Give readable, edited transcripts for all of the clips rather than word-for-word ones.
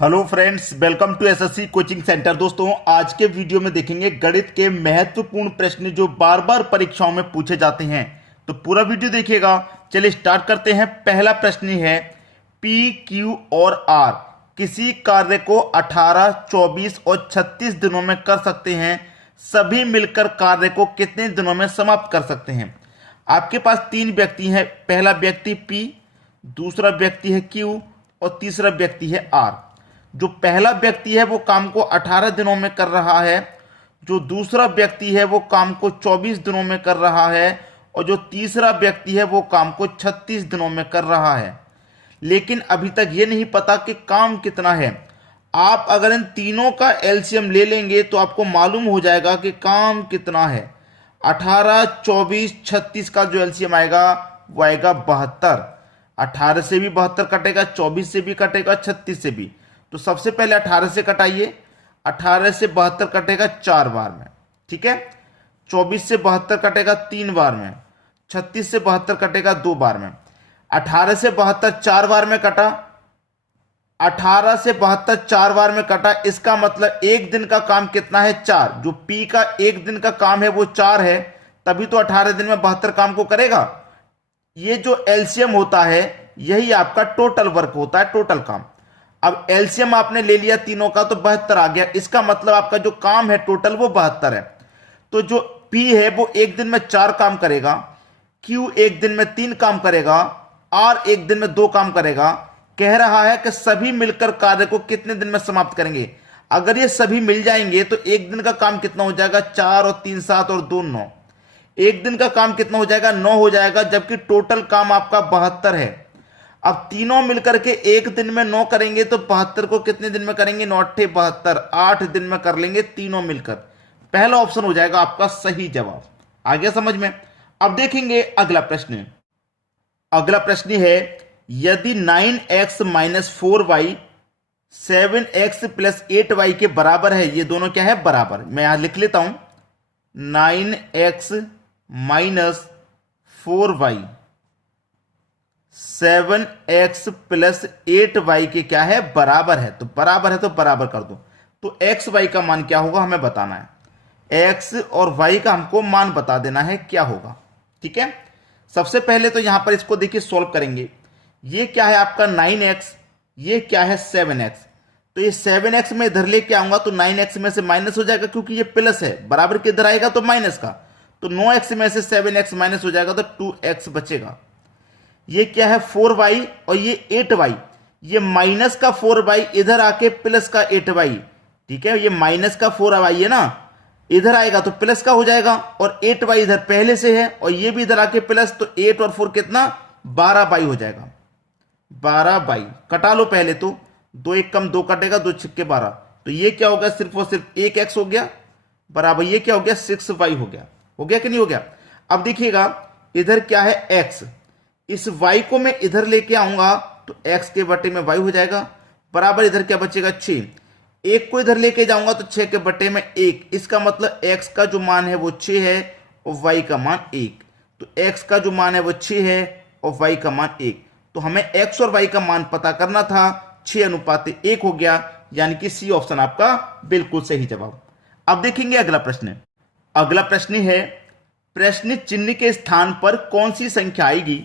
Hello friends, welcome to SSC coaching centre. दोस्तों, आज के वीडियो में देखेंगे गणित के महत्वपूर्ण प्रश्न जो बार बार परीक्षाओं में पूछे जाते हैं। तो पूरा वीडियो देखिएगा। चलिए स्टार्ट करते हैं। पहला प्रश्न है, पी, क्यू और आर किसी कार्य को 18, 24 और 36 दिनों में कर सकते हैं। सभी मिलकर कार्य को कितने दिनों में समाप्त कर सकते हैं? आपके पास तीन व्यक्ति हैं। पहला व्यक्ति पी, दूसरा व्यक्ति है क्यू और तीसरा व्यक्ति है आर। जो पहला व्यक्ति है वो काम को 18 दिनों में कर रहा है, जो दूसरा व्यक्ति है वो काम को 24 दिनों में कर रहा है और जो तीसरा व्यक्ति है वो काम को 36 दिनों में कर रहा है। लेकिन अभी तक ये नहीं पता कि काम कितना है। आप अगर इन तीनों का एलसीएम ले लेंगे तो आपको मालूम हो जाएगा कि काम कितना है। 18, 24, 36 का जो एलसीएम आएगा वो आएगा 72। 18 से भी 72 कटेगा, 24 से भी कटेगा, 36 से भी। तो सबसे पहले 18 से कटाइए। 18 से 72 कटेगा 4 बार में, ठीक है। 24 से 72 कटेगा 3 बार में। 36 से 72 कटेगा 2 बार में। 18 से 72 4 बार में कटा। 18 से 72 4 बार में कटा। इसका मतलब एक दिन का काम कितना है? 4। जो पी का एक दिन का काम है वो 4 है, तभी तो 18 दिन में 72 काम को करेगा। ये जो एलसीएम होता है यही आपका टोटल वर्क होता है, टोटल काम। अब एलसीएम आपने ले लिया तीनों का तो 72 आ गया। इसका मतलब आपका जो काम है टोटल वो 72 है। तो जो P है वो एक दिन में 4 काम करेगा, Q एक दिन में 3 काम करेगा, R एक दिन में 2 काम करेगा। कह रहा है कि सभी मिलकर कार्य को कितने दिन में समाप्त करेंगे। अगर ये सभी मिल जाएंगे तो एक दिन का काम कितना हो जाएगा? 4 और 3 7 और 2 9। एक दिन का काम कितना हो जाएगा? 9 हो जाएगा, जबकि टोटल काम आपका 72 है। अब तीनों मिलकर के एक दिन में 9 करेंगे तो 72 को कितने दिन में करेंगे? 9 8 72, 8 दिन में कर लेंगे तीनों मिलकर। पहला ऑप्शन हो जाएगा आपका सही जवाब। आ गया समझ में? अब देखेंगे अगला प्रश्न। अगला प्रश्न है, यदि 9x - 4y 7x + 8y के बराबर है। ये दोनों क्या है? बराबर। मैं यहां लिख लेता हूं, 9x - 4y 7x + 8y के क्या है? बराबर है। तो बराबर है तो बराबर कर दो। तो x y का मान क्या होगा हमें बताना है। x और y का हमको मान बता देना है क्या होगा, ठीक है। सबसे पहले तो यहां पर इसको देखिए सॉल्व करेंगे। ये क्या है आपका 9x, ये क्या है 7x। तो ये 7x में इधर लेके आऊंगा तो 9x में से माइनस हो जाएगा, क्योंकि ये प्लस है। बराबर के इधर आएगा तो माइनस का। तो 9x में से 7x माइनस हो जाएगा तो 2x बचेगा। ये क्या है? 4y और ये 8y। ये माइनस का 4y इधर आके प्लस का 8y, ठीक है। ये माइनस का 4y है ना, इधर आएगा तो प्लस का हो जाएगा। और 8y इधर पहले से है और ये भी इधर आके प्लस, तो 8 और 4 कितना? 12y हो जाएगा। 12y कटा लो पहले तो। 2 1 कम 2 कटेगा, 2 6 12। तो ये क्या हो गया? सिर्फ और सिर्फ 1x हो गया, बराबर ये क्या हो गया? 6y हो गया। हो गया कि नहीं हो गया? अब देखिएगा इधर क्या है? x। इस y को मैं इधर लेके आऊंगा तो x के बटे में y हो जाएगा, बराबर इधर क्या बचेगा? 6। 1 को इधर लेके जाऊंगा तो 6 के बटे में 1। इसका मतलब x का जो मान है वो 6 है और y का मान 1। तो x का जो मान है वो 6 है और y का मान 1। तो हमें x और y का मान पता करना था। 6:1 हो गया, यानी कि सी ऑप्शन आपका बिल्कुल सही जवाब। अब देखेंगे अगला प्रश्न। अगला प्रश्न है, प्रश्न चिन्ह के स्थान पर कौन सी संख्या आएगी?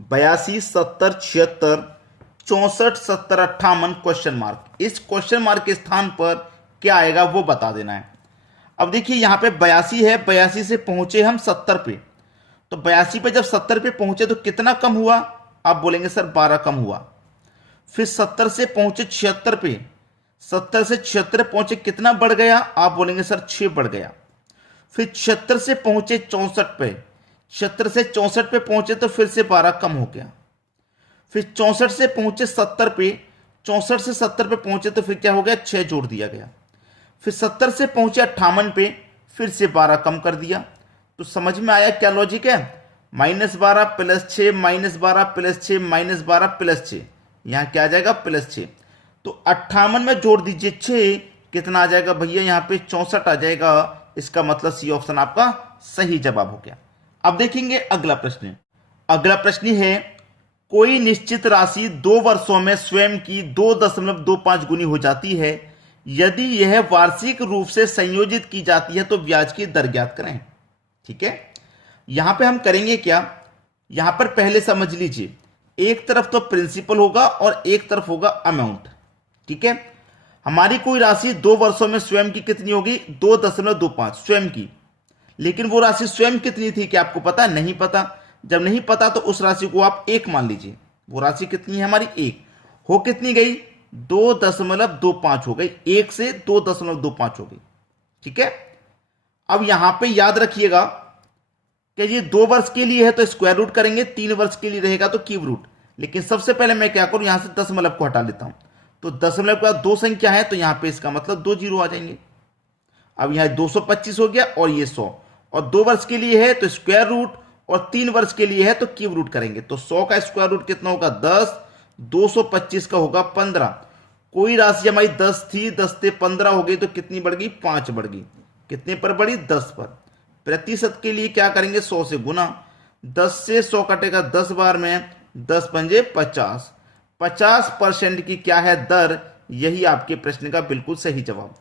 82, 70, 76, 64, 70, 58 क्वेश्चन मार्क। इस क्वेश्चन मार्क के स्थान पर क्या आएगा वो बता देना है। अब देखिए यहां पे 82 है, 82 से पहुंचे हम 70 पे। तो 82 पे जब 70 पे पहुंचे तो कितना कम हुआ? आप बोलेंगे सर 12 कम हुआ। फिर 70 से पहुंचे 76 पे। 70 से 76 पहुंचे, कितना बढ़ गया? आप बोलेंगे सर 6 बढ़ गया। फिर 76 से पहुंचे 64 पे। 76 से 64 पे पहुंचे तो फिर से 12 कम हो गया। फिर 64 से पहुंचे 70 पे। 64 से 70 पे पहुंचे तो फिर क्या हो गया? 6 जोड़ दिया गया। फिर 70 से पहुंचे 58 पे, फिर से 12 कम कर दिया। तो समझ में आया क्या लॉजिक है? -12 + 6 -12 + 6 -12 + 6। यहां क्या आ जाएगा? +6। तो 58 में जोड़ दीजिए 6, कितना आ जाएगा भैया? यहां पे 64 आ जाएगा। इसका मतलब सी ऑप्शन आपका सही जवाब हो गया। अब देखेंगे अगला प्रश्न। अगला प्रश्न है, कोई निश्चित राशि 2 वर्षों में स्वयं की 2.25 गुनी हो जाती है। यदि यह वार्षिक रूप से संयोजित की जाती है तो ब्याज की दर ज्ञात करें। ठीक है, यहां पे हम करेंगे क्या, यहां पर पहले समझ लीजिए, एक तरफ तो प्रिंसिपल होगा और एक तरफ होगा अमाउंट। ठीक है, हमारी कोई राशि 2 वर्षों में स्वयं की कितनी होगी, 2.25 स्वयं की। लेकिन वो राशि स्वयं कितनी थी क्या आपको पता, नहीं पता। जब नहीं पता तो उस राशि को आप 1 मान लीजिए। वो राशि कितनी है हमारी, 1 हो कितनी गई, 2.25 हो गई, 1 से 2.25 हो गई। ठीक है, अब यहां पे याद रखिएगा कि ये 2 वर्ष के लिए है तो स्क्वायर रूट करेंगे, 3 वर्ष के लिए रहेगा तो क्यूब रूट। लेकिन सबसे पहले मैं क्या करूं, यहां से दशमलव को हटा लेता हूं। तो दशमलव के बाद 2 संख्या है तो यहां पे इसका मतलब 2 जीरो आ जाएंगे। अब यहां 225 हो गया और ये 100, और 2 वर्ष के लिए है तो स्क्वायर रूट, और 3 वर्ष के लिए है तो क्यूब रूट करेंगे। तो 100 का स्क्वायर रूट कितना होगा, 10, 225 का होगा 15। कोई राशि हमारी 10 थी, 10 से 15 हो गई तो कितनी बढ़ गई, 5 बढ़ गई। कितने पर बढ़ी, 10 पर। प्रतिशत के लिए क्या करेंगे, 100 से गुना। 10 से 100 कटेगा 10 बार में, 10 पंजे 50। 50% की क्या है दर, यही आपके प्रश्न का बिल्कुल सही जवाब।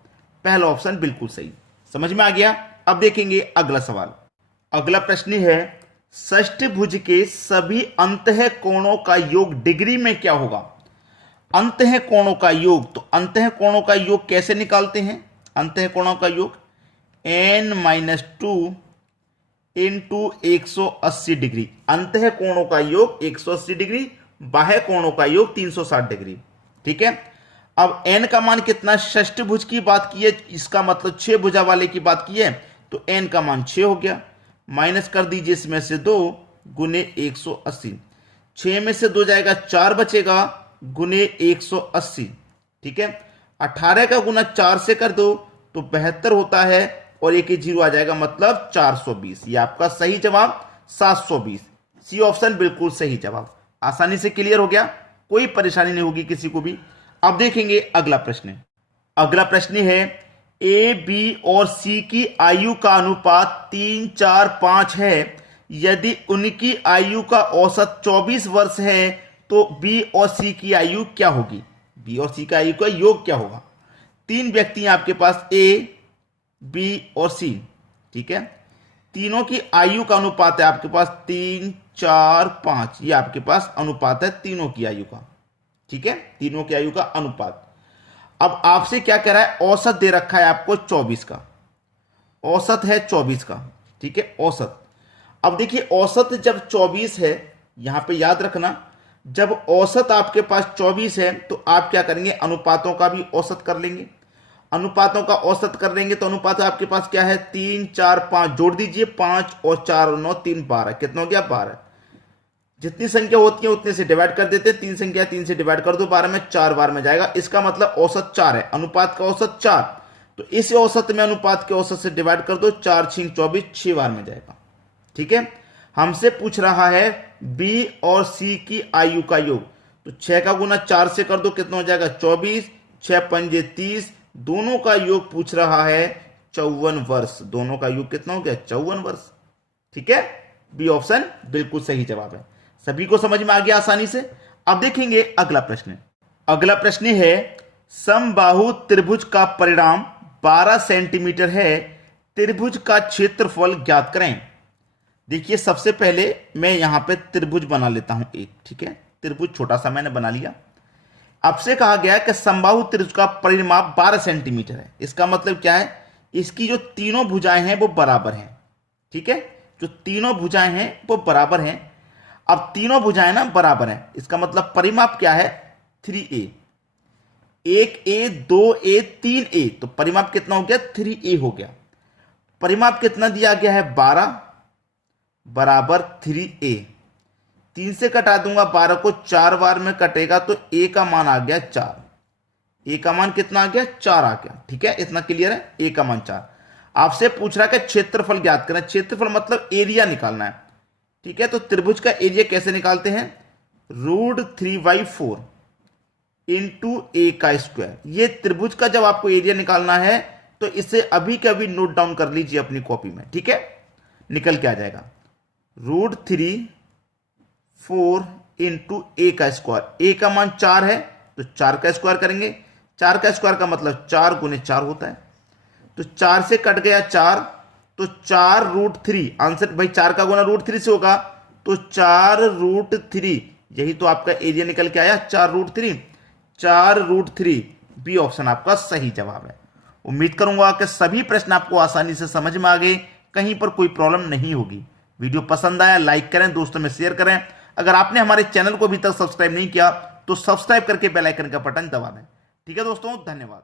पहला ऑप्शन बिल्कुल सही। समझ में आ गया। अब देखेंगे अगला सवाल। अगला प्रश्न है, षष्ठभुज के सभी अंतः कोणों का योग डिग्री में क्या होगा। अंतः कोणों का योग, तो अंतः कोणों का योग कैसे निकालते हैं, अंतः कोणों का योग n-2 इंटू 180 डिग्री। अंतः कोणों का योग 180 डिग्री, बाह्य कोणों का योग 360 डिग्री। ठीक है, अब n का मान कितना, षष्ठभुज की बात की है, इसका मतलब 6 भुजा वाले की बात की है, तो n का मान 6 हो गया। माइनस कर दीजिए इसमें से 2 गुने 180, 6 में से 2 जाएगा 4 बचेगा गुने 180। ठीक है, 18 का गुना 4 से कर दो तो 72 होता है, और एक ही जीरो आ जाएगा, मतलब 420। ये आपका सही जवाब 720। सी ऑप्शन बिल्कुल सही जवाब। आसानी से क्लियर हो गया, कोई परेशानी नहीं होगी किसी को भी। अब देखेंगे अगला प्रश्न। अगला प्रश्न है, ए, बी और सी की आयु का अनुपात 3, 4, 5 है। यदि उनकी आयु का औसत 24 वर्ष है तो बी और सी की आयु क्या होगी, बी और सी का आयु का योग क्या होगा। 3 व्यक्ति हैं आपके पास, ए, बी और सी। ठीक है, तीनों की आयु का अनुपात है आपके पास 3, 4, 5। ये आपके पास अनुपात है तीनों की आयु का। ठीक है, तीनों की आयु का अनुपात। अब आपसे क्या कह रहा है, औसत दे रखा है आपको 24 का, औसत है 24 का। ठीक है, औसत। अब देखिए औसत जब 24 है, यहां पे याद रखना, जब औसत आपके पास 24 है तो आप क्या करेंगे, अनुपातों का भी औसत कर लेंगे। अनुपातों का औसत कर लेंगे तो अनुपात आपके पास क्या है, 3, 4, 5 जोड़ दीजिए, 5 और 4 और 9, 3, 12। कितना हो गया, 12। जितनी संख्या होती है उतने से डिवाइड कर देते हैं। 3 संख्या 3 से डिवाइड कर दो 12 में, 4 बार में जाएगा। इसका मतलब औसत 4 है, अनुपात का औसत 4। तो इस औसत में अनुपात के औसत से डिवाइड कर दो, 4, 6, 24, 6 बार में जाएगा। ठीक है, हमसे पूछ रहा है बी और सी की आयु का योग। तो 6 का गुना 4 से कर दो, कितना हो जाएगा, 24, 6 पंजे 30। दोनों का योग पूछ रहा है 54 वर्ष। दोनों का योग कितना हो गया, 54 वर्ष। ठीक है, बी ऑप्शन बिल्कुल सही जवाब है। सभी को समझ में आ गया आसानी से। अब देखेंगे अगला प्रश्न। अगला प्रश्न है, समबाहु त्रिभुज का परिणाम 12 सेंटीमीटर है, त्रिभुज का क्षेत्रफल ज्ञात करें। देखिए सबसे पहले मैं यहां पे त्रिभुज बना लेता हूं एक। ठीक है, त्रिभुज छोटा सा मैंने बना लिया। आपसे कहा गया कि समबाहु त्रिभुज का परिमाप 12 सेंटीमीटर है। इसका मतलब क्या है, इसकी जो तीनों भुजाएं हैं वो बराबर हैं। ठीक है, जो तीनों भुजाएं हैं वो बराबर हैं। अब तीनों भुजाएं ना बराबर हैं, इसका मतलब परिमाप क्या है, 3a। 1a, 2a, 3a, तो परिमाप कितना हो गया, 3a हो गया। परिमाप कितना दिया गया है, 12 बराबर 3a। 3 से कटा दूंगा 12 को, 4 बार में कटेगा तो a का मान आ गया 4। a का मान कितना आ गया, 4 आ गया। ठीक है, इतना क्लियर है, a का मान 4। आपसे पूछ रहा है कि क्षेत्रफल ज्ञात करना। क्षेत्रफल मतलब एरिया निकालना है। ठीक है, तो त्रिभुज का एरिया कैसे निकालते हैं, √3/4 इंटू a का स्क्वायर। ये त्रिभुज का जब आपको एरिया निकालना है तो इसे अभी के अभी नोट डाउन कर लीजिए अपनी कॉपी में। ठीक है, निकल के आ जाएगा, √3/4 इंटू ए का स्क्वायर। ए का मान 4 है तो 4 का स्क्वायर करेंगे। 4 का स्क्वायर का मतलब 4 गुने 4 होता है। तो 4 से कट गया 4, तो 4√3 आंसर भाई 4 का गुना √3 से होगा, तो 4√3 यही तो आपका एरिया निकल के आया 4√3। 4√3 बी ऑप्शन आपका सही जवाब है। उम्मीद करूंगा कि सभी प्रश्न आपको आसानी से समझ में आ गए, कहीं पर कोई प्रॉब्लम नहीं होगी। वीडियो पसंद आया लाइक करें, दोस्तों में शेयर करें। अगर आपने हमारे चैनल को अभी तक सब्सक्राइब नहीं किया तो सब्सक्राइब करके बेल आइकन का बटन दबा दें। ठीक है दोस्तों, धन्यवाद।